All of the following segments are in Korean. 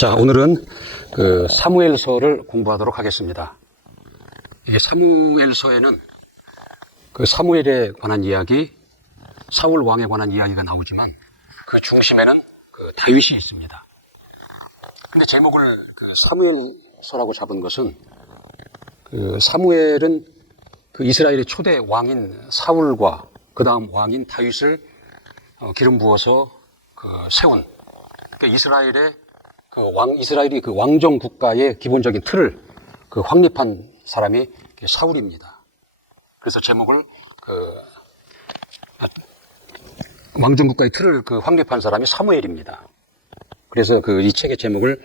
자, 오늘은 그 사무엘서를 공부하도록 하겠습니다. 이게 사무엘서에는 그 사무엘에 관한 이야기, 사울 왕에 관한 이야기가 나오지만 그 중심에는 그 다윗이 있습니다. 근데 제목을 그 사무엘서라고 잡은 것은 그 사무엘은 그 이스라엘의 초대 왕인 사울과 그 다음 왕인 다윗을 기름 부어서 그 세운 그 이스라엘의 이스라엘이 그 왕정 국가의 기본적인 틀을 그 확립한 사람이 사울입니다. 그래서 제목을 왕정 국가의 틀을 확립한 사람이 사무엘입니다. 그래서 이 책의 제목을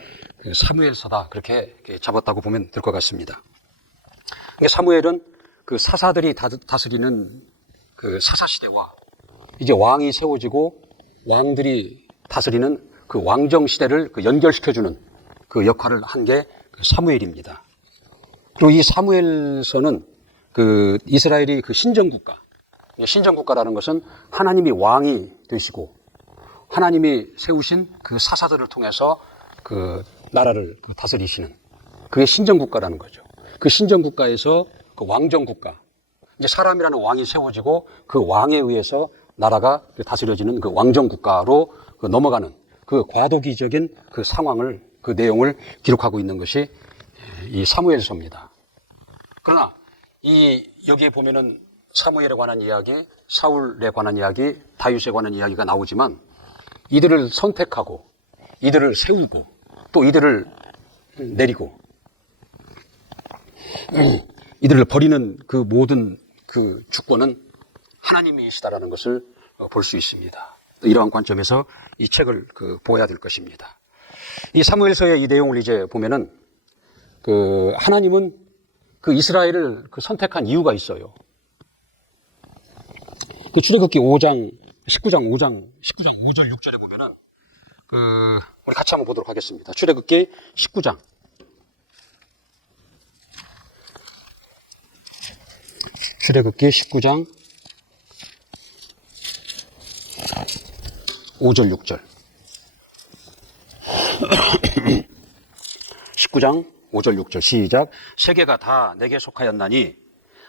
사무엘서다 그렇게 잡았다고 보면 될 것 같습니다. 사무엘은 그 사사들이 다스리는 그 사사 시대와 이제 왕이 세워지고 왕들이 다스리는 그 왕정 시대를 연결시켜주는 그 역할을 한 게 사무엘입니다. 그리고 이 사무엘서는 그 이스라엘이 그 신정국가, 신정국가라는 것은 하나님이 왕이 되시고 하나님이 세우신 그 사사들을 통해서 그 나라를 다스리시는 그게 신정국가라는 거죠. 그 신정국가에서 그 왕정국가, 이제 사람이라는 왕이 세워지고 그 왕에 의해서 나라가 다스려지는 그 왕정국가로 넘어가는 그 과도기적인 그 상황을, 그 내용을 기록하고 있는 것이 이 사무엘서입니다. 그러나 여기에 보면은 사무엘에 관한 이야기, 사울에 관한 이야기, 다윗에 관한 이야기가 나오지만 이들을 선택하고 이들을 세우고 또 이들을 내리고 이들을 버리는 그 모든 그 주권은 하나님이시다라는 것을 볼 수 있습니다. 이러한 관점에서 이 책을 보아야 될 것입니다. 이 사무엘서의 이 내용을 이제 보면은 하나님은 이스라엘을 선택한 이유가 있어요. 출애굽기 19장 5절 6절에 보면은 우리 같이 한번 보도록 하겠습니다. 출애굽기 19장 5절 6절 19장 5절 6절 시작. 세계가 다 내게 속하였나니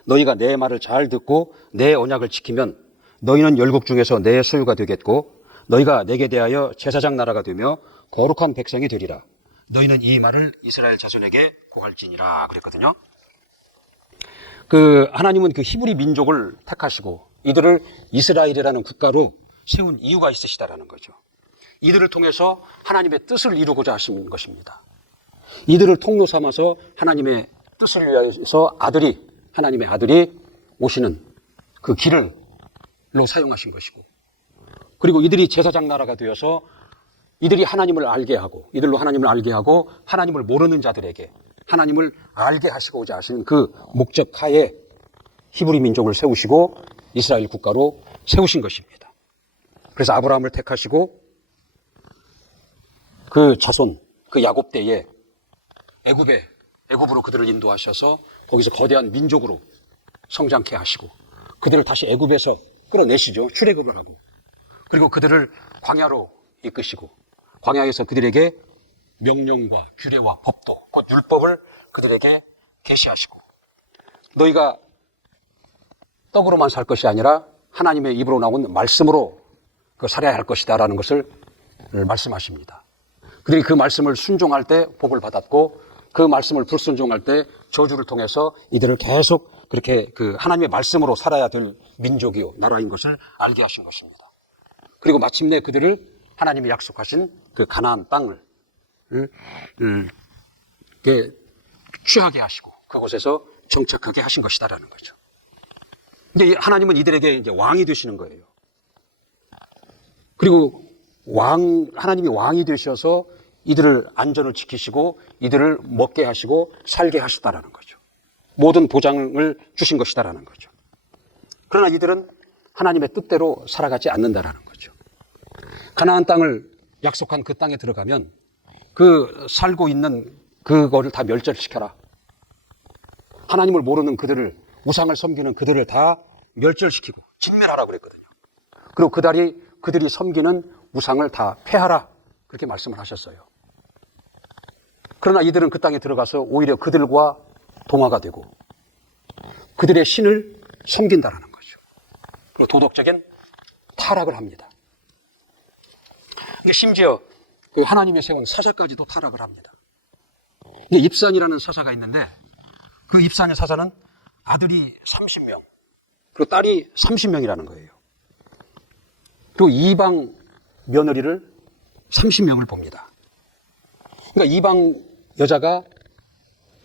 너희가 내 말을 잘 듣고 내 언약을 지키면 너희는 열국 중에서 내 소유가 되겠고 너희가 내게 대하여 제사장 나라가 되며 거룩한 백성이 되리라. 너희는 이 말을 이스라엘 자손에게 고할지니라 그랬거든요. 하나님은 히브리 민족을 택하시고 이들을 이스라엘이라는 국가로 세운 이유가 있으시다라는 거죠. 이들을 통해서 하나님의 뜻을 이루고자 하신 것입니다. 이들을 통로 삼아서 하나님의 뜻을 위해서 하나님의 아들이 오시는 그 길로 사용하신 것이고, 그리고 이들이 제사장 나라가 되어서 이들로 하나님을 알게 하고 하나님을 모르는 자들에게 하나님을 알게 하시고자 하시는 그 목적 하에 히브리 민족을 세우시고 이스라엘 국가로 세우신 것입니다. 그래서 아브라함을 택하시고 그 자손, 그 야곱 때에 애굽으로 그들을 인도하셔서 거기서 거대한 민족으로 성장케 하시고 그들을 다시 애굽에서 끌어내시죠. 출애굽을 하고, 그리고 그들을 광야로 이끄시고 광야에서 그들에게 명령과 규례와 법도 곧 율법을 그들에게 계시하시고 너희가 떡으로만 살 것이 아니라 하나님의 입으로 나온 말씀으로 살아야 할 것이다 라는 것을 말씀하십니다. 그들이 그 말씀을 순종할 때 복을 받았고 그 말씀을 불순종할 때 저주를 통해서 이들을 계속 그렇게 하나님의 말씀으로 살아야 될 민족이요 나라인 것을 알게 하신 것입니다. 그리고 마침내 그들을 하나님이 약속하신 가나안 땅을 취하게 하시고 그곳에서 정착하게 하신 것이다라는 거죠. 이제 하나님은 이들에게 이제 왕이 되시는 거예요. 그리고 하나님이 왕이 되셔서 이들을 안전을 지키시고 이들을 먹게 하시고 살게 하시다라는 거죠. 모든 보장을 주신 것이다라는 거죠. 그러나 이들은 하나님의 뜻대로 살아가지 않는다라는 거죠. 가나안 땅을 약속한 그 땅에 들어가면 살고 있는 그거를 다 멸절시켜라. 하나님을 모르는 그들을, 우상을 섬기는 그들을 다 멸절시키고 진멸하라고 그랬거든요. 그리고 그들이 섬기는 우상을 다 폐하라 그렇게 말씀을 하셨어요. 그러나 이들은 그 땅에 들어가서 오히려 그들과 동화가 되고 그들의 신을 섬긴다라는 거죠. 그리고 도덕적인 타락을 합니다. 심지어 그 하나님의 세운 사사까지도 타락을 합니다. 입산이라는 사사가 있는데 그 입산의 사사는 아들이 30명, 그리고 딸이 30명이라는 거예요. 그리고 이방 며느리를 30명을 봅니다. 그러니까 이방 여자가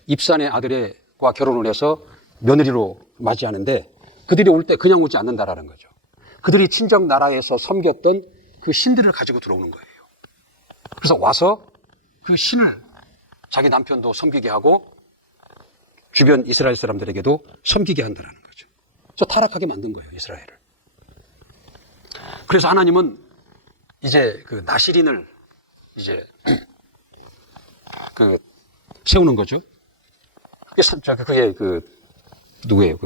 입산의 아들과 결혼을 해서 며느리로 맞이하는데 그들이 올 때 그냥 오지 않는다라는 거죠. 그들이 친정 나라에서 섬겼던 그 신들을 가지고 들어오는 거예요. 그래서 와서 그 신을 자기 남편도 섬기게 하고 주변 이스라엘 사람들에게도 섬기게 한다는 거죠. 저 타락하게 만든 거예요, 이스라엘을. 그래서 하나님은 이제 그 나시린을 이제 그 세우는 거죠. 그게 누구예요?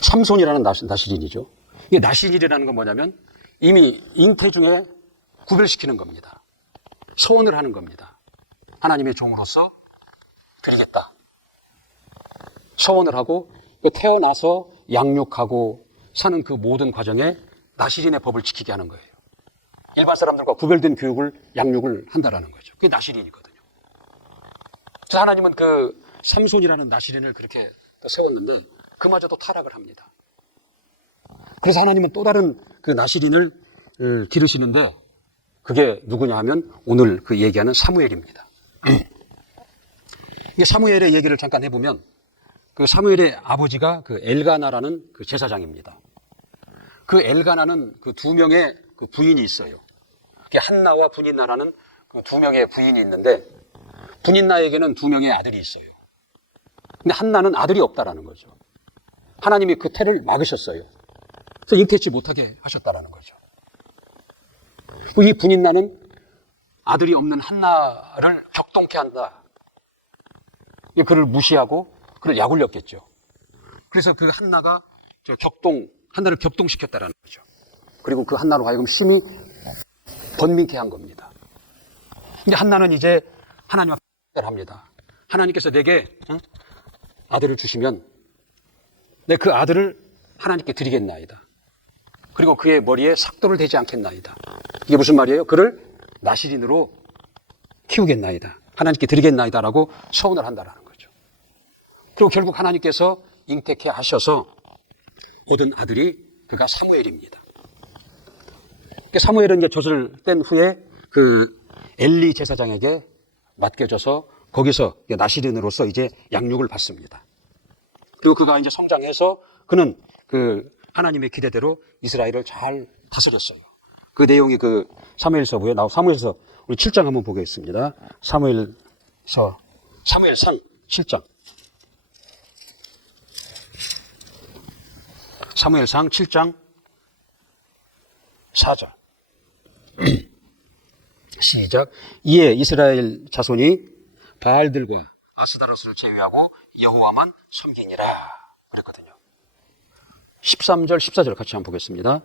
삼손이라는 나시린이죠. 이게 나시린이라는 건 뭐냐면 이미 잉태 중에 구별시키는 겁니다. 소원을 하는 겁니다. 하나님의 종으로서 드리겠다. 소원을 하고 태어나서 양육하고 사는 그 모든 과정에 나시린의 법을 지키게 하는 거예요. 일반 사람들과 구별된 교육을, 양육을 한다라는 거죠. 그게 나시린이거든요. 그래서 하나님은 그 삼손이라는 나시린을 그렇게 세웠는데 그마저도 타락을 합니다. 그래서 하나님은 또 다른 그 나시린을 기르시는데 그게 누구냐 하면 오늘 그 얘기하는 사무엘입니다. 이 사무엘의 얘기를 잠깐 해보면 그 사무엘의 아버지가 그 엘가나라는 그 제사장입니다. 그 엘가나는 그 두 명의 그 부인이 있어요. 한나와 분인나라는 그 두 명의 부인이 있는데 분인나에게는 두 명의 아들이 있어요. 근데 한나는 아들이 없다라는 거죠. 하나님이 그 태를 막으셨어요. 그래서 잉태치 못하게 하셨다라는 거죠. 이 분인나는 아들이 없는 한나를 격동케 한다. 그를 무시하고 그를 약올렸겠죠. 그래서 그 한나가 한나를 격동시켰다라는 거죠. 그리고 그 한나로 하여금 심히 번민케 한 겁니다. 근데 한나는 이제 하나님 앞에 합니다. 하나님께서 내게 아들을 주시면 내 그 아들을 하나님께 드리겠나이다. 그리고 그의 머리에 삭도를 대지 않겠나이다. 이게 무슨 말이에요? 그를 나시린으로 키우겠나이다. 하나님께 드리겠나이다라고 서원을 한다라는 거죠. 그리고 결국 하나님께서 잉태케 하셔서 얻은 아들이 그가 사무엘입니다. 사무엘은 이제 젖을 뗀 후에 그 엘리 제사장에게 맡겨져서 거기서 나시린으로서 이제 양육을 받습니다. 그리고 그가 이제 성장해서 그는 그 하나님의 기대대로 이스라엘을 잘 다스렸어요. 그 내용이 그 사무엘서부에 사무엘서 우리 7장 한번 보겠습니다. 사무엘상 7장. 사무엘상 7장 4절. 시작. 이에 이스라엘 자손이 바알들과 아스다로스를 제외하고 여호와만 섬기니라 그랬거든요. 13절 14절 같이 한번 보겠습니다.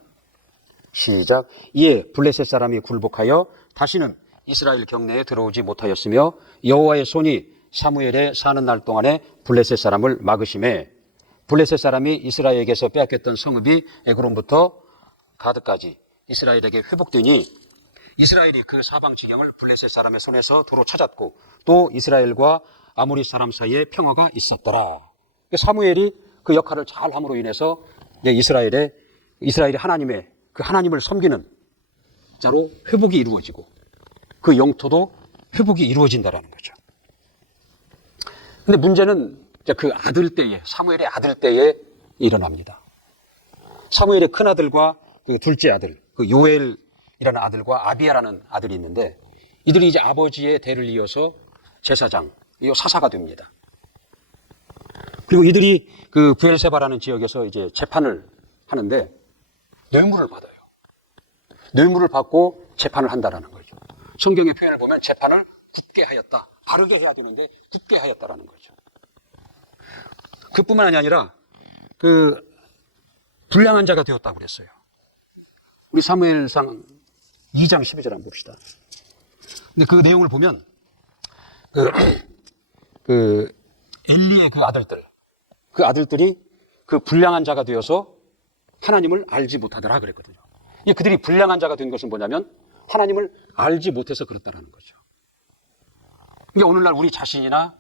시작. 이에 블레셋 사람이 굴복하여 다시는 이스라엘 경내에 들어오지 못하였으며 여호와의 손이 사무엘에 사는 날 동안에 블레셋 사람을 막으심에 블레셋 사람이 이스라엘에게서 빼앗겼던 성읍이 에그론부터 가드까지 이스라엘에게 회복되니 이스라엘이 그 사방 지경을 블레셋 사람의 손에서 도로 찾았고 또 이스라엘과 아모리 사람 사이에 평화가 있었더라. 사무엘이 그 역할을 잘 함으로 인해서 이스라엘이 하나님을 섬기는 자로 회복이 이루어지고 그 영토도 회복이 이루어진다라는 거죠. 근데 문제는 그 사무엘의 아들 때에 일어납니다. 사무엘의 큰 아들과 그 둘째 아들, 그 요엘이라는 아들과 아비야라는 아들이 있는데 이들이 이제 아버지의 대를 이어서 제사장, 사사가 됩니다. 그리고 이들이 그 브엘세바라는 지역에서 이제 재판을 하는데 뇌물을 받아요. 뇌물을 받고 재판을 한다라는 거죠. 성경의 표현을 보면 재판을 굳게 하였다. 바르게 해야 되는데 굳게 하였다라는 거죠. 그뿐만이 아니라 그 불량한 자가 되었다고 그랬어요. 우리 사무엘상 2장 12절 한번 봅시다. 근데 그 내용을 보면 그, 그 엘리의 그 아들들이 그 불량한 자가 되어서 하나님을 알지 못하더라 그랬거든요. 이 그들이 불량한 자가 된 것은 뭐냐면 하나님을 알지 못해서 그렇다라는 거죠. 그러니까 오늘날 우리 자신이나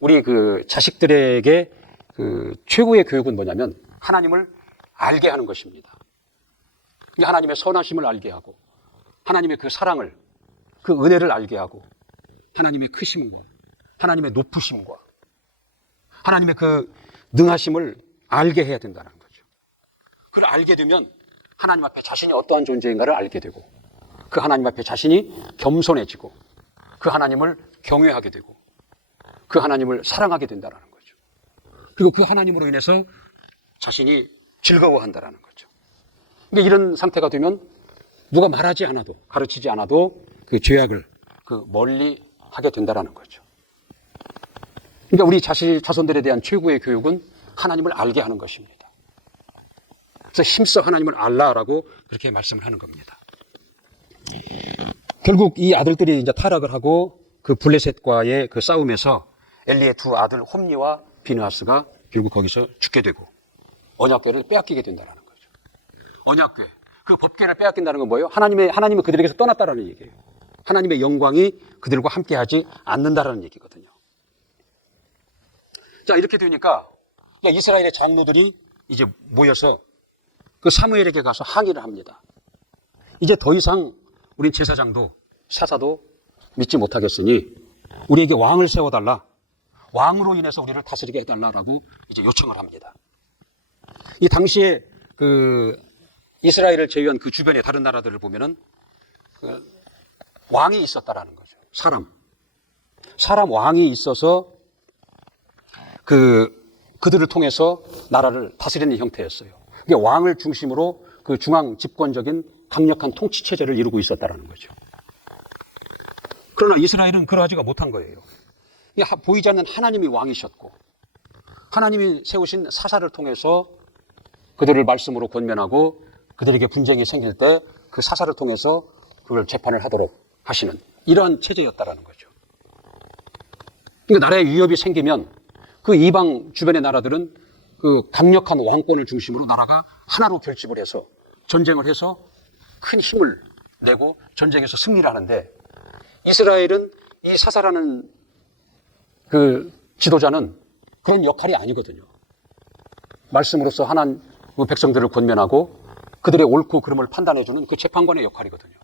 우리 그 자식들에게 그 최고의 교육은 뭐냐면 하나님을 알게 하는 것입니다. 그러니까 하나님의 선하심을 알게 하고 하나님의 그 사랑을, 그 은혜를 알게 하고 하나님의 크심과 하나님의 높으심과 하나님의 그 능하심을 알게 해야 된다는 거죠. 그걸 알게 되면 하나님 앞에 자신이 어떠한 존재인가를 알게 되고 그 하나님 앞에 자신이 겸손해지고 그 하나님을 경외하게 되고 그 하나님을 사랑하게 된다는 거죠. 그리고 그 하나님으로 인해서 자신이 즐거워한다는 거죠. 그러니까 이런 상태가 되면 누가 말하지 않아도 가르치지 않아도 그 죄악을 그 멀리 하게 된다는 거죠. 그러니까 우리 자손들에 대한 최고의 교육은 하나님을 알게 하는 것입니다. 그래서 힘써 하나님을 알라라고 그렇게 말씀을 하는 겁니다. 결국 이 아들들이 이제 타락을 하고 그 블레셋과의 그 싸움에서 엘리의 두 아들 홈리와 비느하스가 결국 거기서 죽게 되고 언약궤를 빼앗기게 된다는 거죠. 언약궤, 그 법궤를 빼앗긴다는 건 뭐예요? 하나님이 그들에게서 떠났다라는 얘기예요. 하나님의 영광이 그들과 함께하지 않는다라는 얘기거든요. 자, 이렇게 되니까 이스라엘의 장로들이 이제 모여서 그 사무엘에게 가서 항의를 합니다. 이제 더 이상 우린 제사장도 사사도 믿지 못하겠으니 우리에게 왕을 세워달라. 왕으로 인해서 우리를 다스리게 해달라라고 이제 요청을 합니다. 이 당시에 그 이스라엘을 제외한 그 주변의 다른 나라들을 보면은 그 왕이 있었다라는 거죠. 사람 왕이 있어서 그들을 통해서 나라를 다스리는 형태였어요. 이게 왕을 중심으로 그 중앙 집권적인 강력한 통치 체제를 이루고 있었다라는 거죠. 그러나 이스라엘은 그러하지가 못한 거예요. 보이지 않는 하나님이 왕이셨고 하나님이 세우신 사사를 통해서 그들을 말씀으로 권면하고 그들에게 분쟁이 생길 때 그 사사를 통해서 그걸 재판을 하도록 하시는 이러한 체제였다라는 거죠. 그러니까 나라에 위협이 생기면 그 이방 주변의 나라들은 그 강력한 왕권을 중심으로 나라가 하나로 결집을 해서 전쟁을 해서 큰 힘을 내고 전쟁에서 승리를 하는데 이스라엘은 이 사사라는 그 지도자는 그런 역할이 아니거든요. 말씀으로서 하나님 백성들을 권면하고 그들의 옳고 그름을 판단해주는 그 재판관의 역할이거든요.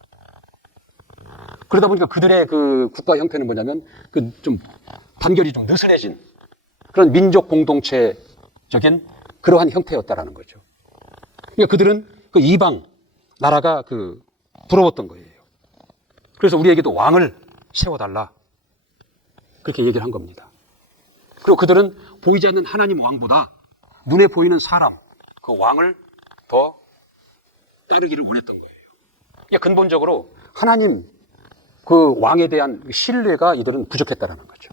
그러다 보니까 그들의 그 국가 형태는 뭐냐면 그 좀 단결이 좀 느슨해진 그런 민족 공동체적인 그러한 형태였다라는 거죠. 그러니까 그들은 그 이방 나라가 그 부러웠던 거예요. 그래서 우리에게도 왕을 세워달라. 그렇게 얘기를 한 겁니다. 그리고 그들은 보이지 않는 하나님 왕보다 눈에 보이는 사람, 그 왕을 더 따르기를 원했던 거예요. 그러니까 근본적으로 하나님 그 왕에 대한 신뢰가 이들은 부족했다라는 거죠.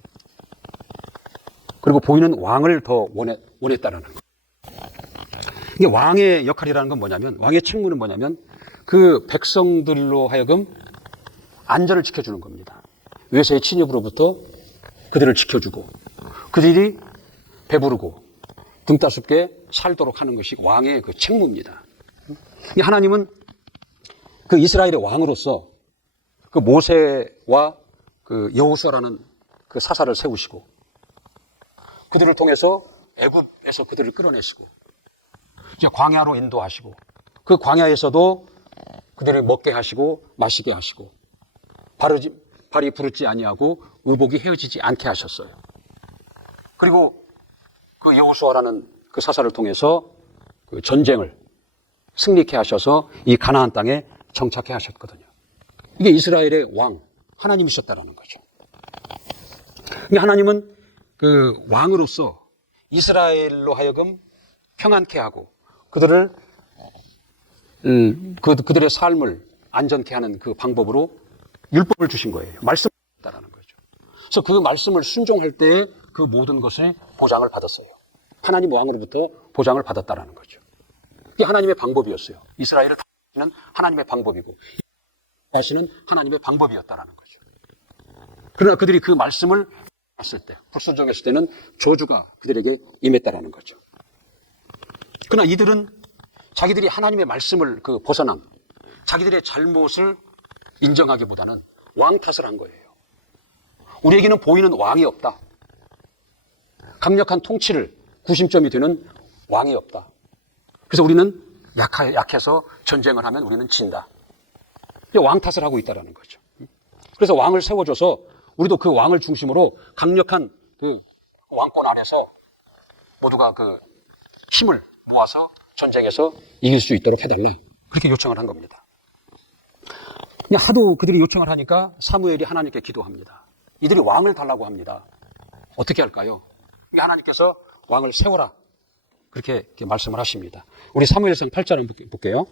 그리고 보이는 왕을 더 원했다라는 거예요. 이게 왕의 역할이라는 건 뭐냐면, 왕의 책무는 뭐냐면 그 백성들로 하여금 안전을 지켜주는 겁니다. 외세의 침입으로부터 그들을 지켜주고 그들이 배부르고 등 따숩게 살도록 하는 것이 왕의 그 책무입니다. 하나님은 그 이스라엘의 왕으로서 그 모세와 그 여호수아라는 그 사사를 세우시고 그들을 통해서 애굽에서 그들을 끌어내시고 이제 광야로 인도하시고 그 광야에서도 그들을 먹게 하시고 마시게 하시고 발이 부르지 아니하고 의복이 헤어지지 않게 하셨어요. 그리고 그 여호수아라는 그 사사를 통해서 그 전쟁을 승리케 하셔서 이 가나안 땅에 정착해 하셨거든요. 이게 이스라엘의 왕 하나님이셨다라는 거죠. 하나님은 그 왕으로서 이스라엘로 하여금 평안케 하고 그들을 그들의 삶을 안전케 하는 그 방법으로 율법을 주신 거예요. 말씀을 주셨다라는 거죠. 그래서 그 말씀을 순종할 때 그 모든 것을 보장을 받았어요. 하나님 왕으로부터 보장을 받았다라는 거죠. 이게 하나님의 방법이었어요. 이스라엘을 다스리는 하나님의 방법이고 다시는 하나님의 방법이었다라는 거죠. 그러나 그들이 그 말씀을 했을 때, 불순종했을 때는 저주가 그들에게 임했다라는 거죠. 그러나 이들은 자기들이 하나님의 말씀을 벗어남, 자기들의 잘못을 인정하기보다는 왕 탓을 한 거예요. 우리에게는 보이는 왕이 없다. 강력한 통치를 구심점이 되는 왕이 없다. 그래서 우리는 약해서 전쟁을 하면 우리는 진다. 왕 탓을 하고 있다는 거죠. 그래서 왕을 세워줘서 우리도 그 왕을 중심으로 강력한 그 왕권 아래서 모두가 그 힘을 모아서 전쟁에서 이길 수 있도록 해달라. 그렇게 요청을 한 겁니다. 그냥 하도 그들이 요청을 하니까 사무엘이 하나님께 기도합니다. 이들이 왕을 달라고 합니다. 어떻게 할까요? 하나님께서 왕을 세워라. 그렇게 말씀을 하십니다. 우리 사무엘상 8장 한번 볼게요.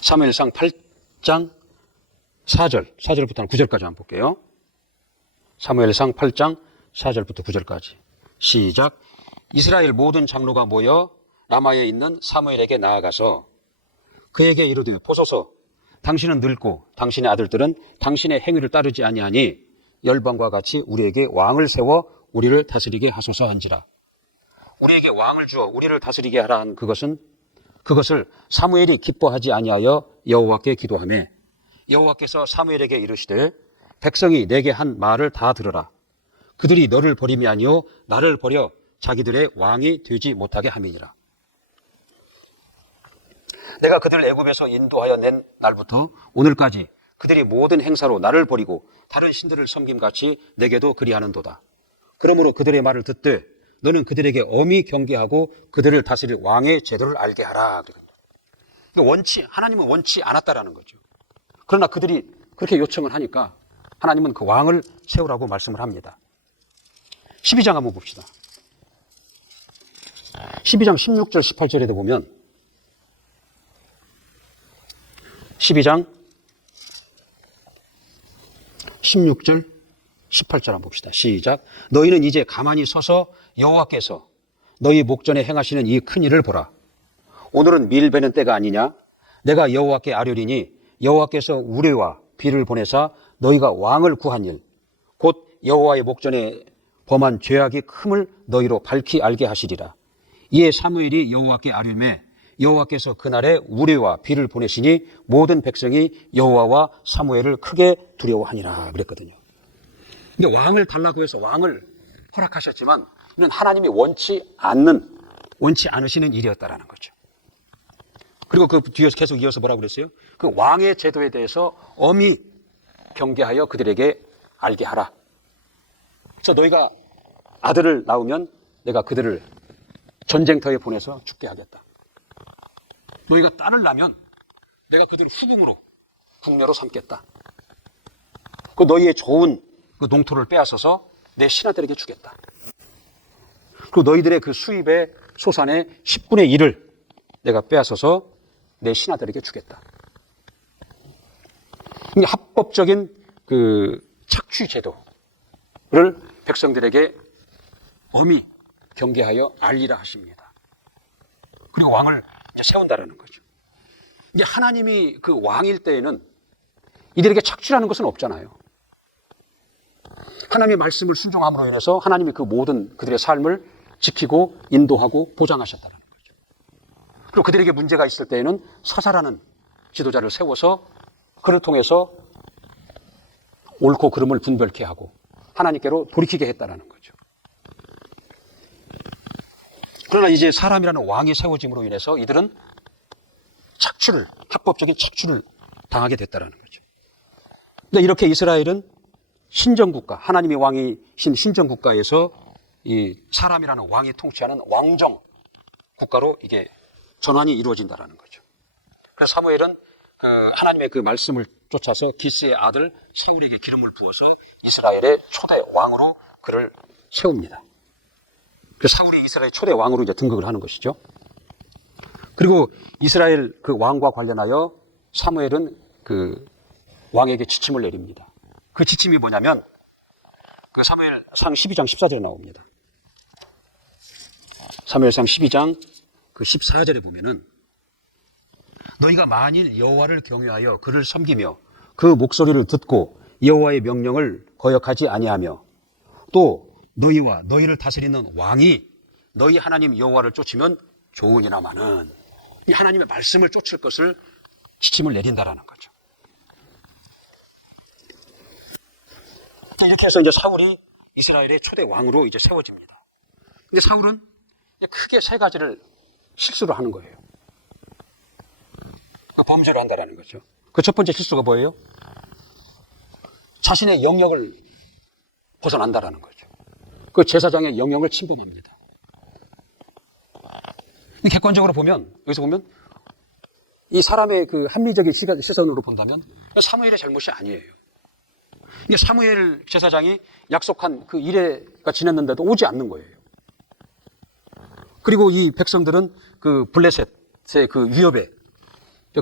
사무엘상 8장 4절부터 9절까지 한번 볼게요. 사무엘상 8장 4절부터 9절까지. 시작. 이스라엘 모든 장로가 모여 라마에 있는 사무엘에게 나아가서 그에게 이르되 보소서 당신은 늙고 당신의 아들들은 당신의 행위를 따르지 아니하니 열방과 같이 우리에게 왕을 세워 우리를 다스리게 하소서 한지라. 우리에게 왕을 주어 우리를 다스리게 하라 한 그것을 사무엘이 기뻐하지 아니하여 여호와께 기도하며 여호와께서 사무엘에게 이르시되 백성이 내게 한 말을 다 들으라. 그들이 너를 버림이 아니요 나를 버려 자기들의 왕이 되지 못하게 함이니라. 내가 그들을 애굽에서 인도하여 낸 날부터 오늘까지 그들이 모든 행사로 나를 버리고 다른 신들을 섬김같이 내게도 그리하는도다. 그러므로 그들의 말을 듣되 너는 그들에게 엄히 경계하고 그들을 다스릴 왕의 제도를 알게 하라. 하나님은 원치 않았다라는 거죠. 그러나 그들이 그렇게 요청을 하니까 하나님은 그 왕을 세우라고 말씀을 합니다. 12장 한번 봅시다. 12장 16절 18절에도 보면 12장 16절 18절 한번 봅시다. 시작. 너희는 이제 가만히 서서 여호와께서 너희 목전에 행하시는 이 큰 일을 보라. 오늘은 밀 베는 때가 아니냐? 내가 여호와께 아뢰리니 여호와께서 우레와 비를 보내사 너희가 왕을 구한 일, 곧 여호와의 목전에 범한 죄악이 큼을 너희로 밝히 알게 하시리라. 이에 사무엘이 여호와께 아뢰매 여호와께서 그날에 우레와 비를 보내시니 모든 백성이 여호와와 사무엘을 크게 두려워하니라 그랬거든요. 근데 왕을 달라고 해서 왕을 허락하셨지만 이는 하나님이 원치 않으시는 일이었다라는 거죠. 그리고 그 뒤에서 계속 이어서 뭐라고 그랬어요? 그 왕의 제도에 대해서 엄히 경계하여 그들에게 알게 하라. 그래서 너희가 아들을 낳으면 내가 그들을 전쟁터에 보내서 죽게 하겠다. 너희가 딸을 낳으면 내가 그들을 후궁으로 궁녀로 삼겠다. 그 너희의 좋은 그 농토를 빼앗아서 내 신하들에게 주겠다. 그리고 너희들의 그 수입의 소산의 10분의 1을 내가 빼앗아서 내 신하들에게 주겠다. 합법적인 그 착취 제도를 백성들에게 엄히 경계하여 알리라 하십니다. 그리고 왕을 세운다라는 거죠. 이제 하나님이 그 왕일 때에는 이들에게 착취라는 것은 없잖아요. 하나님의 말씀을 순종함으로 인해서 하나님이 그 모든 그들의 삶을 지키고 인도하고 보장하셨다는 거죠. 그리고 그들에게 문제가 있을 때에는 사사라는 지도자를 세워서 그를 통해서 옳고 그름을 분별케 하고 하나님께로 돌이키게 했다는 거죠. 그러나 이제 사람이라는 왕이 세워짐으로 인해서 이들은 합법적인 착취를 당하게 됐다는 거죠. 그러니까 이렇게 이스라엘은 신정국가, 하나님이 왕이신 신정국가에서 이 사람이라는 왕이 통치하는 왕정 국가로 이게 전환이 이루어진다는 거죠. 그래서 사무엘은 하나님의 그 말씀을 쫓아서 기스의 아들 사울에게 기름을 부어서 이스라엘의 초대 왕으로 그를 세웁니다. 그래서 사울이 이스라엘 초대 왕으로 이제 등극을 하는 것이죠. 그리고 이스라엘 그 왕과 관련하여 사무엘은 그 왕에게 지침을 내립니다. 그 지침이 뭐냐면 그 사무엘상 12장 14절에 나옵니다. 사무엘상 12장 그 14절에 보면은 너희가 만일 여호와를 경외하여 그를 섬기며 그 목소리를 듣고 여호와의 명령을 거역하지 아니하며 또 너희와 너희를 다스리는 왕이 너희 하나님 여호와를 쫓으면 좋으니라마는 이 하나님의 말씀을 쫓을 것을 지침을 내린다라는 거죠. 이렇게 해서 이제 사울이 이스라엘의 초대 왕으로 이제 세워집니다. 근데 사울은 크게 세 가지를 실수를 하는 거예요. 범죄를 한다라는 거죠. 그 첫 번째 실수가 뭐예요? 자신의 영역을 벗어난다라는 거죠. 그 제사장의 영역을 침범합니다. 객관적으로 보면, 여기서 보면, 이 사람의 그 합리적인 시선으로 본다면, 사무엘의 잘못이 아니에요. 이게 사무엘 제사장이 약속한 그 이레가 지났는데도 오지 않는 거예요. 그리고 이 백성들은 그 블레셋의 그 위협에,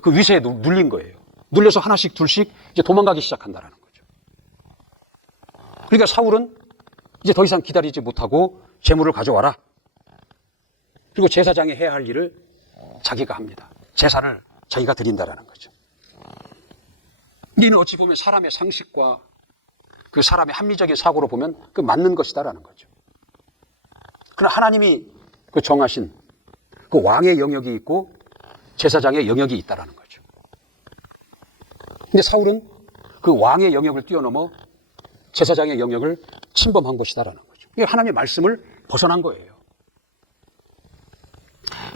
그 위세에 눌린 거예요. 눌려서 하나씩 둘씩 이제 도망가기 시작한다라는 거죠. 그러니까 사울은 이제 더 이상 기다리지 못하고 제물을 가져와라. 그리고 제사장이 해야 할 일을 자기가 합니다. 제사를 자기가 드린다라는 거죠. 이는 어찌 보면 사람의 상식과 그 사람의 합리적인 사고로 보면 그 맞는 것이다라는 거죠. 그러나 하나님이 그 정하신 그 왕의 영역이 있고 제사장의 영역이 있다라는 거죠. 근데 사울은 그 왕의 영역을 뛰어넘어 제사장의 영역을 침범한 것이다라는 거죠. 이게 하나님의 말씀을 벗어난 거예요.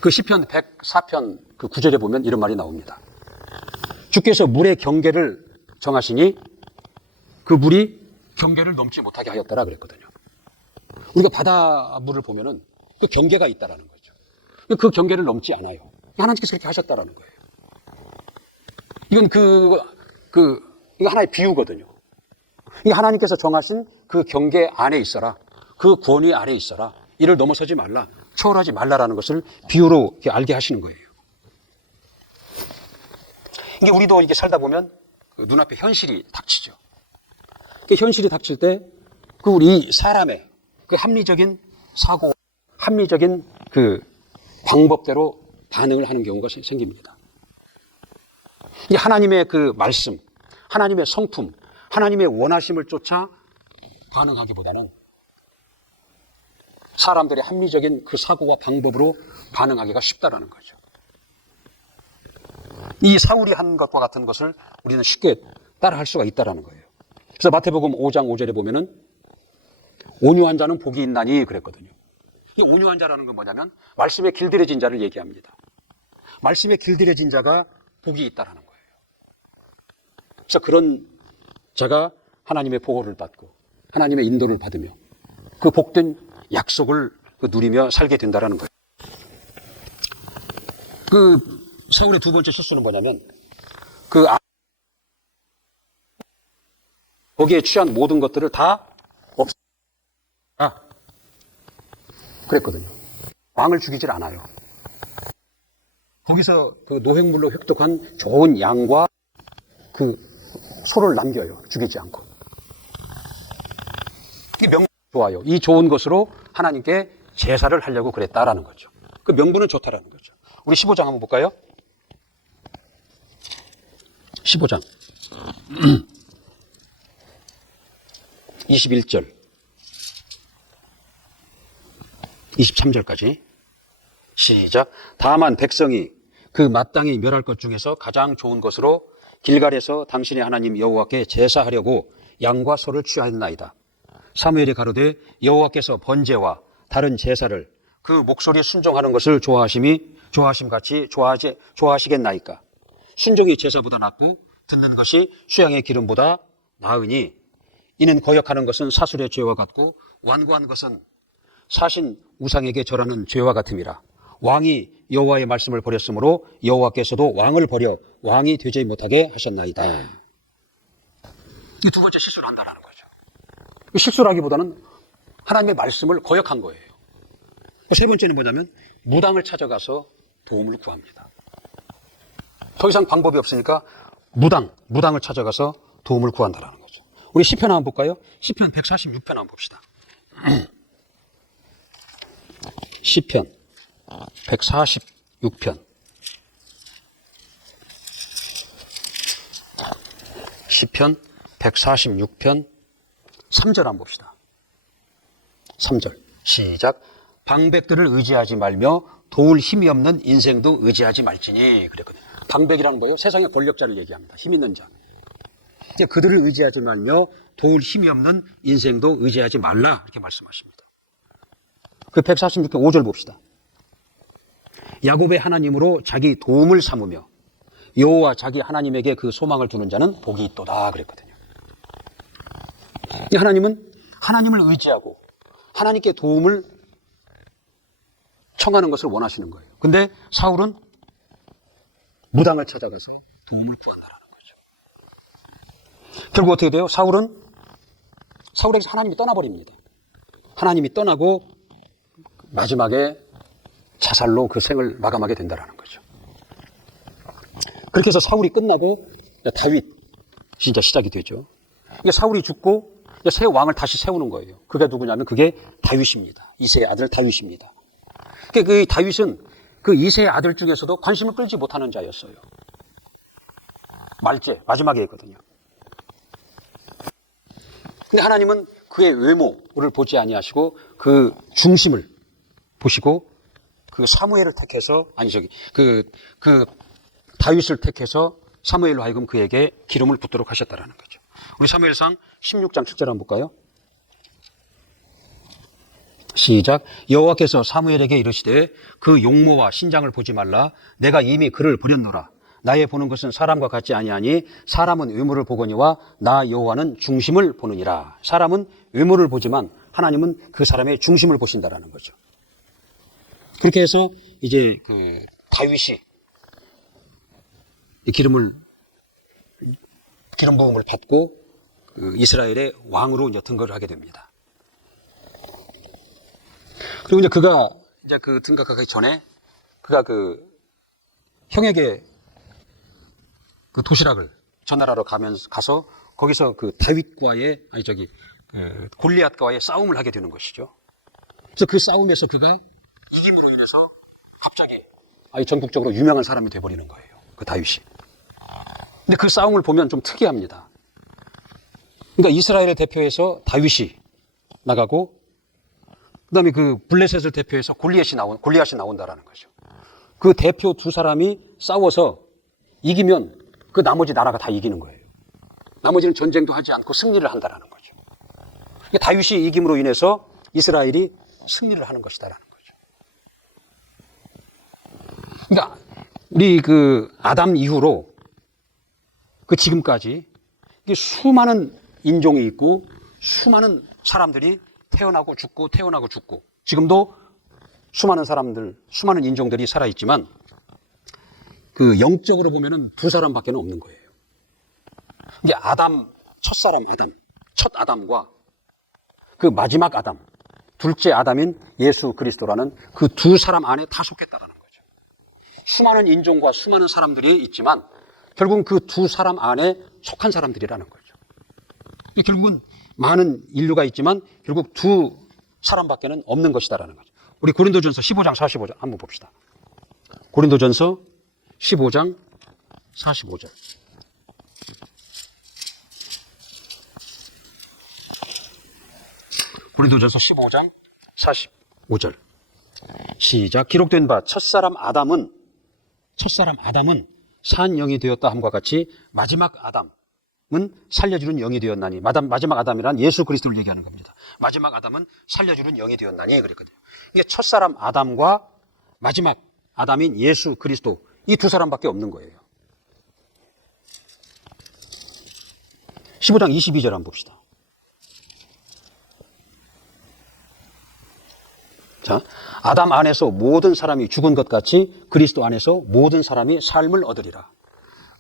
그 시편 104편 그 9절에 보면 이런 말이 나옵니다. 주께서 물의 경계를 정하시니 그 물이 경계를 넘지 못하게 하였더라 그랬거든요. 우리가 바닷물을 보면은 그 경계가 있다라는 거죠. 그 경계를 넘지 않아요. 하나님께서 그렇게 하셨다라는 거예요. 이건 이거 하나의 비유거든요. 이게 하나님께서 정하신 그 경계 안에 있어라. 그 권위 아래 있어라. 이를 넘어서지 말라. 초월하지 말라라는 것을 비유로 이렇게 알게 하시는 거예요. 이게 우리도 이게 살다 보면 그 눈앞에 현실이 닥치죠. 그 현실이 닥칠 때 그 우리 사람의 그 합리적인 사고, 합리적인 그 방법대로 반응을 하는 경우가 생깁니다. 이 하나님의 그 말씀, 하나님의 성품, 하나님의 원하심을 쫓아 반응하기보다는 사람들의 합리적인 그 사고와 방법으로 반응하기가 쉽다라는 거죠. 이 사울이 한 것과 같은 것을 우리는 쉽게 따라할 수가 있다라는 거예요. 그래서 마태복음 5장 5절에 보면은 온유한 자는 복이 있나니 그랬거든요. 이 온유한 자라는 건 뭐냐면 말씀에 길들여진 자를 얘기합니다. 말씀에 길들여진 자가 복이 있다라는 거예요. 그래서 그런 자가 하나님의 보호를 받고 하나님의 인도를 받으며 그 복된 약속을 누리며 살게 된다라는 거예요. 그 사울의 두 번째 실수는 뭐냐면 거기에 취한 모든 것들을 다 그랬거든요. 왕을 죽이질 않아요. 거기서 그 노획물로 획득한 좋은 양과 그 소를 남겨요. 죽이지 않고. 이 명분 좋아요. 이 좋은 것으로 하나님께 제사를 하려고 그랬다라는 거죠. 그 명분은 좋다라는 거죠. 우리 15장 한번 볼까요? 15장 21절 23절까지 시작. 다만 백성이 그 마땅히 멸할 것 중에서 가장 좋은 것으로 길갈에서 당신의 하나님 여호와께 제사하려고 양과 소를 취하였나이다. 사무엘이 가로되 여호와께서 번제와 다른 제사를 그 목소리에 순종하는 것을 좋아하심같이 좋아하시겠나이까. 순종이 제사보다 낫고 듣는 것이 수양의 기름보다 나으니 이는 거역하는 것은 사술의 죄와 같고 완고한 것은 사신 우상에게 절하는 죄와 같음이라. 왕이 여호와의 말씀을 버렸으므로 여호와께서도 왕을 버려 왕이 되지 못하게 하셨나이다. 이 두 번째 실수를 한다는 거죠. 실수라기보다는 하나님의 말씀을 거역한 거예요. 세 번째는 뭐냐면 무당을 찾아가서 도움을 구합니다. 더 이상 방법이 없으니까 무당을 찾아가서 도움을 구한다는 거죠. 우리 시편 한번 볼까요? 시편 146편 한번 봅시다. 시편 146편 시편 146편 3절 한번 봅시다. 3절 시작. 방백들을 의지하지 말며 도울 힘이 없는 인생도 의지하지 말지니. 그랬거든요. 방백이라는 거예요. 세상의 권력자를 얘기합니다. 힘 있는 자. 그들을 의지하지 말며 도울 힘이 없는 인생도 의지하지 말라. 이렇게 말씀하십니다. 그 146편 5절 봅시다. 야곱의 하나님으로 자기 도움을 삼으며 여호와 자기 하나님에게 그 소망을 두는 자는 복이 있도다. 그랬거든요. 하나님은 하나님을 의지하고 하나님께 도움을 청하는 것을 원하시는 거예요. 근데 사울은 무당을 찾아가서 도움을 구한다는 거죠. 결국 어떻게 돼요? 사울에게서 하나님이 떠나버립니다. 하나님이 떠나고 마지막에 자살로 그 생을 마감하게 된다는 거죠. 그렇게 해서 사울이 끝나고 다윗 진짜 시작이 되죠. 사울이 죽고 새 왕을 다시 세우는 거예요. 그게 누구냐면 그게 다윗입니다. 이새의 아들 다윗입니다. 그 다윗은 그 이새의 아들 중에서도 관심을 끌지 못하는 자였어요. 말제 마지막에 있거든요. 근데 하나님은 그의 외모를 보지 아니하시고 그 중심을 보시고 그 사무엘을 택해서 그 다윗을 택해서 사무엘로 하여금 그에게 기름을 붓도록 하셨다라는 거죠. 우리 사무엘상 16장 7절 한번 볼까요? 시작. 여호와께서 사무엘에게 이르시되 그 용모와 신장을 보지 말라. 내가 이미 그를 버렸노라. 나의 보는 것은 사람과 같지 아니하니 사람은 외모를 보거니와 나 여호와는 중심을 보느니라. 사람은 외모를 보지만 하나님은 그 사람의 중심을 보신다라는 거죠. 그렇게 해서 이제 그 다윗이 기름 부음을 받고 그 이스라엘의 왕으로 이제 등극을 하게 됩니다. 그리고 이제 그가 이제 그 등극하기 전에 그가 그 형에게 그 도시락을 전달하러 가서 거기서 그 다윗과의 골리앗과의 싸움을 하게 되는 것이죠. 그래서 그 싸움에서 그가 이김으로 인해서 갑자기 전국적으로 유명한 사람이 돼버리는 거예요. 그 다윗이. 근데 그 싸움을 보면 좀 특이합니다. 그러니까 이스라엘을 대표해서 다윗이 나가고 그다음에 그 블레셋을 대표해서 골리앗이 나온다라는 거죠. 그 대표 두 사람이 싸워서 이기면 그 나머지 나라가 다 이기는 거예요. 나머지는 전쟁도 하지 않고 승리를 한다라는 거죠. 그러니까 다윗이 이김으로 인해서 이스라엘이 승리를 하는 것이다라는 거죠. 그러니까 우리 그 아담 이후로 그 지금까지 수많은 인종이 있고 수많은 사람들이 태어나고 죽고 지금도 수많은 사람들, 수많은 인종들이 살아있지만 그 영적으로 보면은 두 사람밖에 없는 거예요. 이게 첫 아담과 그 마지막 아담, 둘째 아담인 예수 그리스도라는 그 두 사람 안에 다 속했다라는 거죠. 수많은 인종과 수많은 사람들이 있지만 결국은 그 두 사람 안에 속한 사람들이라는 거죠. 결국은 많은 인류가 있지만 결국 두 사람밖에는 없는 것이다라는 거죠. 우리 고린도전서 15장 45절 한번 봅시다. 고린도전서 15장 45절. 고린도전서 15장 45절. 시작. 기록된 바 첫사람 아담은 산 영이 되었다 함과 같이 마지막 아담은 살려주는 영이 되었나니. 마지막 아담이란 예수 그리스도를 얘기하는 겁니다. 마지막 아담은 살려주는 영이 되었나니 그랬거든요. 이게 첫사람 아담과 마지막 아담인 예수 그리스도, 이 두 사람밖에 없는 거예요. 15장 22절 한번 봅시다. 자, 아담 안에서 모든 사람이 죽은 것 같이 그리스도 안에서 모든 사람이 삶을 얻으리라.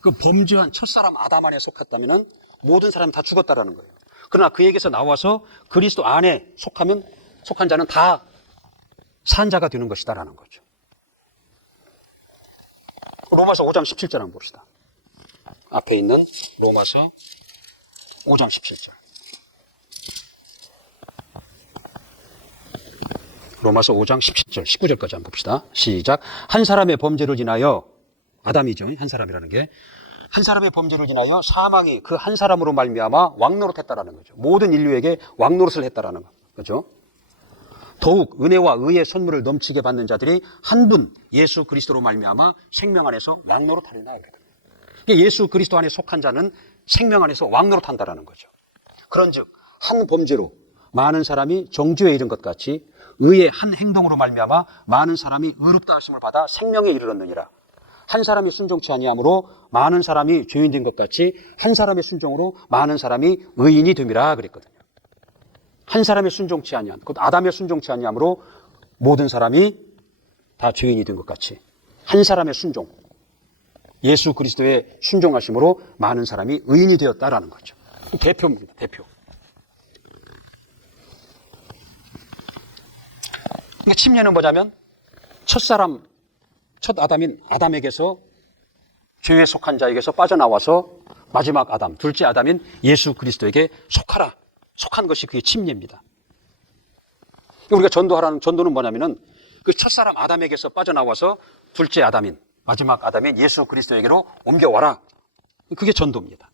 그 범죄한 첫사람 아담 안에 속했다면 모든 사람이 다 죽었다라는 거예요. 그러나 그에게서 나와서 그리스도 안에 속한 자는 다 산 자가 되는 것이다라는 거죠. 로마서 5장 17절 한번 봅시다. 앞에 있는 로마서 5장 17절. 로마서 5장 17절, 19절까지 한번 봅시다. 시작. 한 사람의 범죄를 인하여, 아담이죠. 한 사람이라는 게. 한 사람의 범죄로 인하여 사망이 그 한 사람으로 말미암아 왕노릇했다라는 거죠. 모든 인류에게 왕노릇을 했다라는 거죠. 더욱 은혜와 의의 선물을 넘치게 받는 자들이 한 분 예수 그리스도로 말미암아 생명 안에서 왕노릇하리라. 예수 그리스도 안에 속한 자는 생명 안에서 왕노릇한다라는 거죠. 그런즉 한 범죄로 많은 사람이 정죄에 이른 것 같이 의의 한 행동으로 말미암아 많은 사람이 의롭다 하심을 받아 생명에 이르렀느니라. 한 사람이 순종치 아니함으로 많은 사람이 죄인 된 것 같이 한 사람의 순종으로 많은 사람이 의인이 됨이라 그랬거든요. 한 사람의 순종치 아니함, 곧 아담의 순종치 아니함으로 모든 사람이 다 죄인이 된 것 같이 한 사람의 순종, 예수 그리스도의 순종하심으로 많은 사람이 의인이 되었다라는 거죠. 대표입니다. 대표. 침례는 뭐냐면 첫 아담인 아담에게서 죄에 속한 자에게서 빠져나와서 마지막 아담, 둘째 아담인 예수 그리스도에게 속한 것이 그게 침례입니다. 우리가 전도는 뭐냐면은 그 첫사람 아담에게서 빠져나와서 둘째 아담인, 마지막 아담인 예수 그리스도에게로 옮겨와라. 그게 전도입니다.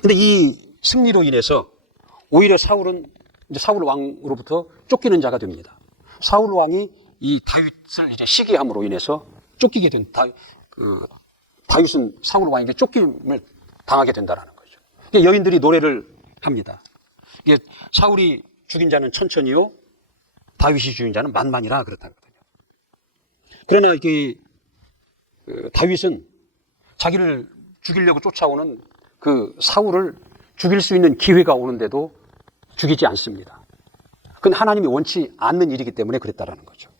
근데 이 승리로 인해서 오히려 사울 왕으로부터 쫓기는 자가 됩니다. 사울 왕이 이 다윗을 이제 시기함으로 인해서 쫓기게 된 다윗은 사울 왕에게 쫓김을 당하게 된다라는 거죠. 여인들이 노래를 합니다. 이게 사울이 죽인 자는 천천히요, 다윗이 죽인 자는 만만이라 그렇다거든요. 그러나 이게 다윗은 자기를 죽이려고 쫓아오는 그 사울을 죽일 수 있는 기회가 오는데도 죽이지 않습니다. 그건 하나님이 원치 않는 일이기 때문에 그랬다라는 거죠.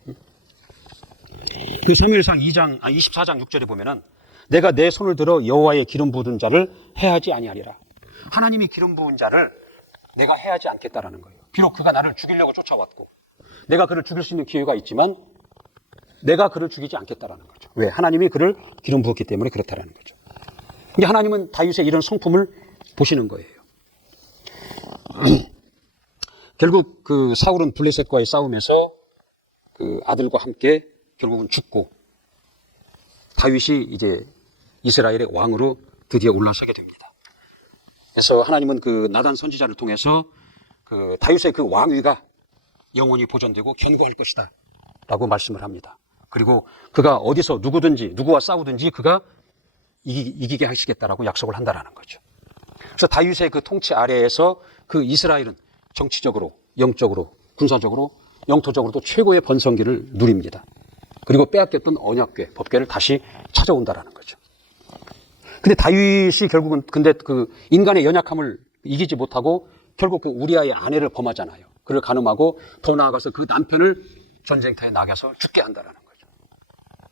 그 사무엘상 24장 6절에 보면은 내가 내 손을 들어 여호와의 기름 부은 자를 해하지 아니하리라. 하나님이 기름 부은 자를 내가 해하지 않겠다라는 거예요. 비록 그가 나를 죽이려고 쫓아왔고 내가 그를 죽일 수 있는 기회가 있지만 내가 그를 죽이지 않겠다라는 거죠. 왜? 하나님이 그를 기름 부었기 때문에 그렇다라는 거죠. 근데 하나님은 다윗의 이런 성품을 보시는 거예요. 결국 그 사울은 블레셋과의 싸움에서 그 아들과 함께 결국은 죽고 다윗이 이제 이스라엘의 왕으로 드디어 올라서게 됩니다. 그래서 하나님은 그 나단 선지자를 통해서 그 다윗의 그 왕위가 영원히 보존되고 견고할 것이다 라고 말씀을 합니다. 그리고 그가 어디서 누구와 싸우든지 그가 이기게 하시겠다라고 약속을 한다라는 거죠. 그래서 다윗의 그 통치 아래에서 그 이스라엘은 정치적으로, 영적으로, 군사적으로, 영토적으로도 최고의 번성기를 누립니다. 그리고 빼앗겼던 언약궤, 법궤를 다시 찾아온다라는 거죠. 근데 다윗이 결국은 그 인간의 연약함을 이기지 못하고 결국 그 우리아의 아내를 범하잖아요. 그를 간음하고 더 나아가서 그 남편을 전쟁터에 나가서 죽게 한다라는 거죠.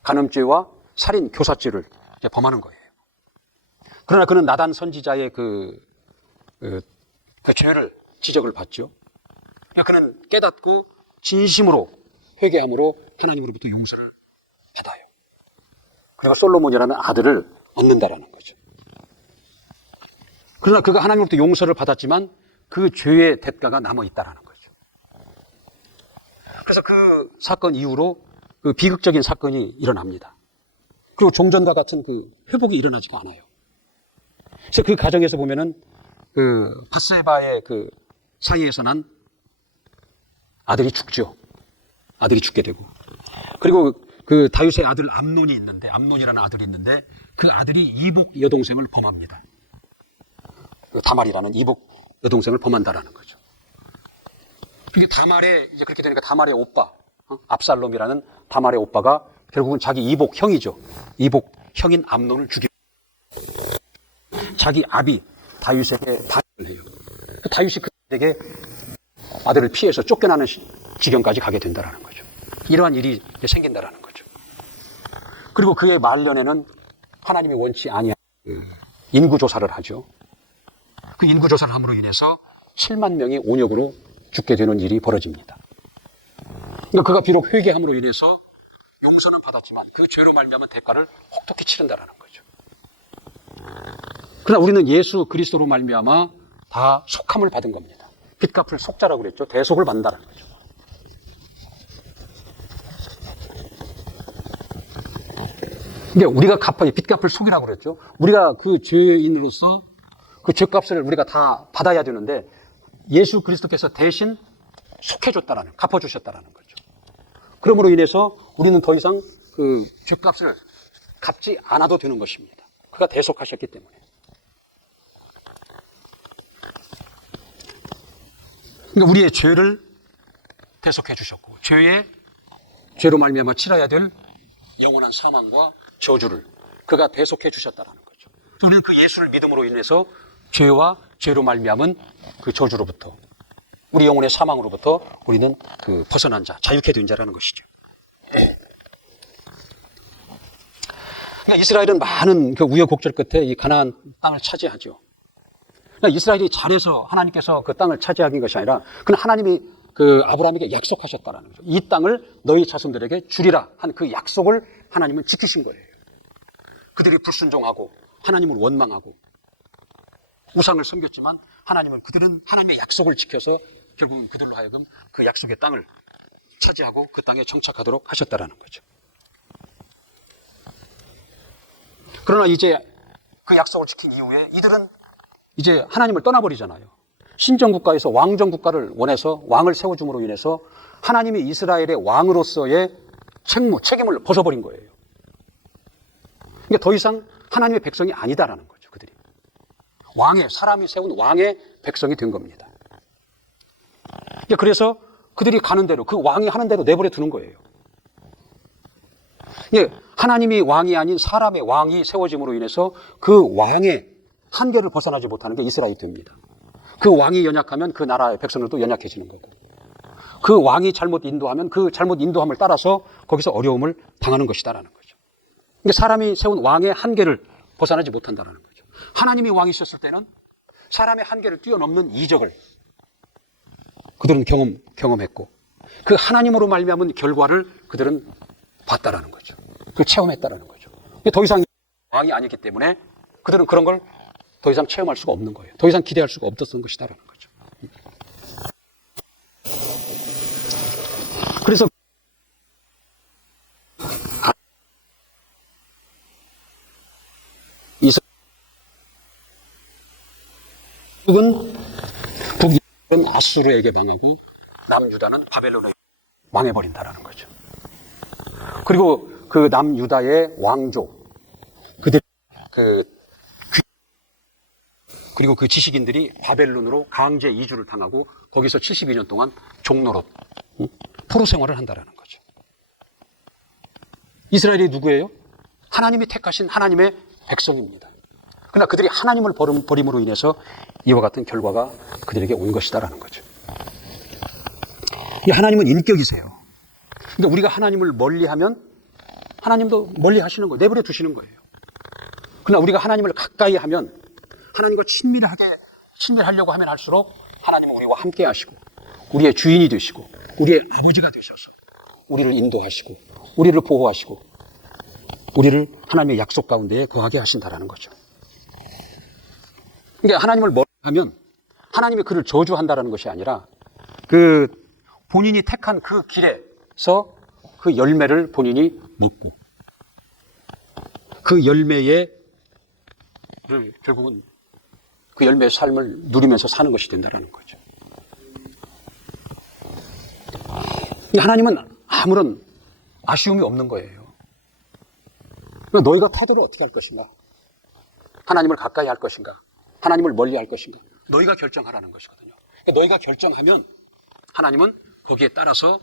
간음죄와 살인, 교사죄를 이제 범하는 거예요. 그러나 그는 나단 선지자의 그 죄를 지적을 받죠. 그는 깨닫고 진심으로 회개함으로 하나님으로부터 용서를 받아요. 그리고 솔로몬이라는 아들을 얻는다라는 거죠. 그러나 그가 하나님으로부터 용서를 받았지만 그 죄의 대가가 남아있다라는 거죠. 그래서 그 사건 이후로 그 비극적인 사건이 일어납니다. 그리고 종전과 같은 그 회복이 일어나지가 않아요. 그래서 그 과정에서 보면은 그 밧세바의 그 사이에서 난 아들이 죽죠. 아들이 죽게 되고. 그리고 그 다윗의 아들 암논이라는 아들이 있는데 그 아들이 이복 여동생을 범합니다. 그 다말이라는 이복 여동생을 범한다라는 거죠. 이게 이제 그렇게 되니까 다말의 오빠, 압살롬이라는 다말의 오빠가 결국은 자기 이복 형이죠. 이복 형인 암논을 죽이고 자기 아비 다윗에게 반역을 해요. 다윗이 그에게 아들을 피해서 쫓겨나는 지경까지 가게 된다라는 거죠. 이러한 일이 생긴다라는 거죠. 그리고 그의 말년에는 하나님이 원치 아니한 인구조사를 하죠. 그 인구조사를 함으로 인해서 7만 명이 온역으로 죽게 되는 일이 벌어집니다. 그러니까 그가 비록 회개함으로 인해서 용서는 받았지만 그 죄로 말미암은 대가를 혹독히 치른다라는 거죠. 그러나 우리는 예수 그리스도로 말미암아 다 속함을 받은 겁니다. 빚갚을 속자라고 그랬죠. 대속을 받는다는 거죠. 근데 우리가 빚갚을 속이라고 그랬죠. 우리가 그 죄인으로서 그 죄값을 우리가 다 받아야 되는데 예수 그리스도께서 대신 속해줬다라는, 갚아주셨다라는 거죠. 그러므로 인해서 우리는 더 이상 그 죄값을 갚지 않아도 되는 것입니다. 그가 대속하셨기 때문에. 그러니까 우리의 죄를 대속해 주셨고, 죄로 말미암아 치러야 될 영원한 사망과 저주를 그가 대속해 주셨다라는 거죠. 우리는 그 예수를 믿음으로 인해서 죄로 말미암은 그 저주로부터, 우리 영혼의 사망으로부터 우리는 그 벗어난 자, 자유케 된 자라는 것이죠. 그러니까 이스라엘은 많은 그 우여곡절 끝에 이 가나안 땅을 차지하죠. 그러니까 이스라엘이 잘해서 하나님께서 그 땅을 차지하는 것이 아니라, 그는 하나님이 그 아브라함에게 약속하셨다라는 거죠. 이 땅을 너희 자손들에게 주리라 한 그 약속을 하나님은 지키신 거예요. 그들이 불순종하고 하나님을 원망하고 우상을 섬겼지만 그들은 하나님의 약속을 지켜서 결국은 그들로 하여금 그 약속의 땅을 차지하고 그 땅에 정착하도록 하셨다라는 거죠. 그러나 이제 그 약속을 지킨 이후에 이들은 이제 하나님을 떠나버리잖아요. 신정국가에서 왕정국가를 원해서 왕을 세워줌으로 인해서 하나님이 이스라엘의 왕으로서의 책임을 벗어버린 거예요. 그러니까 더 이상 하나님의 백성이 아니다라는 거죠. 그들이 사람이 세운 왕의 백성이 된 겁니다. 그래서 그들이 가는 대로, 그 왕이 하는 대로 내버려 두는 거예요. 하나님이 왕이 아닌 사람의 왕이 세워짐으로 인해서 그 왕의 한계를 벗어나지 못하는 게 이스라엘이 됩니다. 그 왕이 연약하면 그 나라의 백성들도 연약해지는 거고, 그 왕이 잘못 인도하면 그 잘못 인도함을 따라서 거기서 어려움을 당하는 것이다라는 거죠. 그러니까 사람이 세운 왕의 한계를 벗어나지 못한다는 거죠. 하나님이 왕이셨을 때는 사람의 한계를 뛰어넘는 이적을 그들은 경험했고, 그 하나님으로 말미암은 결과를 그들은 봤다라는 거죠. 그 체험했다라는 거죠. 더 이상 왕이 아니기 때문에 그들은 그런 걸 더 이상 체험할 수가 없는 거예요. 더 이상 기대할 수가 없었던 것이다라는 거죠. 그래서 북유다는 아수르에게 망하고 남유다는 바벨론에 망해버린다라는 거죠. 그리고 그 남유다의 왕조, 그리고 그 지식인들이 바벨론으로 강제 이주를 당하고 거기서 72년 동안 종노릇, 포로 생활을 한다라는 거죠. 이스라엘이 누구예요? 하나님이 택하신 하나님의 백성입니다. 그러나 그들이 하나님을 버림으로 인해서 이와 같은 결과가 그들에게 온 것이다라는 거죠. 하나님은 인격이세요. 그러니까 우리가 하나님을 멀리하면 하나님도 멀리 하시는 거예요. 내버려 두시는 거예요. 그러나 우리가 하나님을 가까이 하면, 하나님과 친밀하려고 하면 할수록 하나님은 우리와 함께 하시고 우리의 주인이 되시고 우리의 아버지가 되셔서 우리를 인도하시고 우리를 보호하시고 우리를 하나님의 약속 가운데에 거하게 하신다라는 거죠. 그러니까 하나님을 멀리하면 하나님이 그를 저주한다라는 것이 아니라 그 본인이 택한 그 길에서 그 열매를 본인이 먹고 그 열매의 결국은 그 열매의 삶을 누리면서 사는 것이 된다는 거죠. 하나님은 아무런 아쉬움이 없는 거예요. 너희가 태도를 어떻게 할 것인가? 하나님을 가까이 할 것인가? 하나님을 멀리 할 것인가? 너희가 결정하라는 것이거든요. 너희가 결정하면 하나님은 거기에 따라서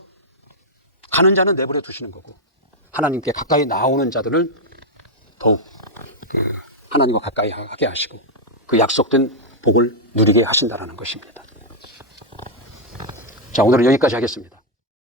가는 자는 내버려 두시는 거고, 하나님께 가까이 나오는 자들을 더욱 하나님과 가까이 하게 하시고 그 약속된 복을 누리게 하신다라는 것입니다. 자, 오늘은 여기까지 하겠습니다.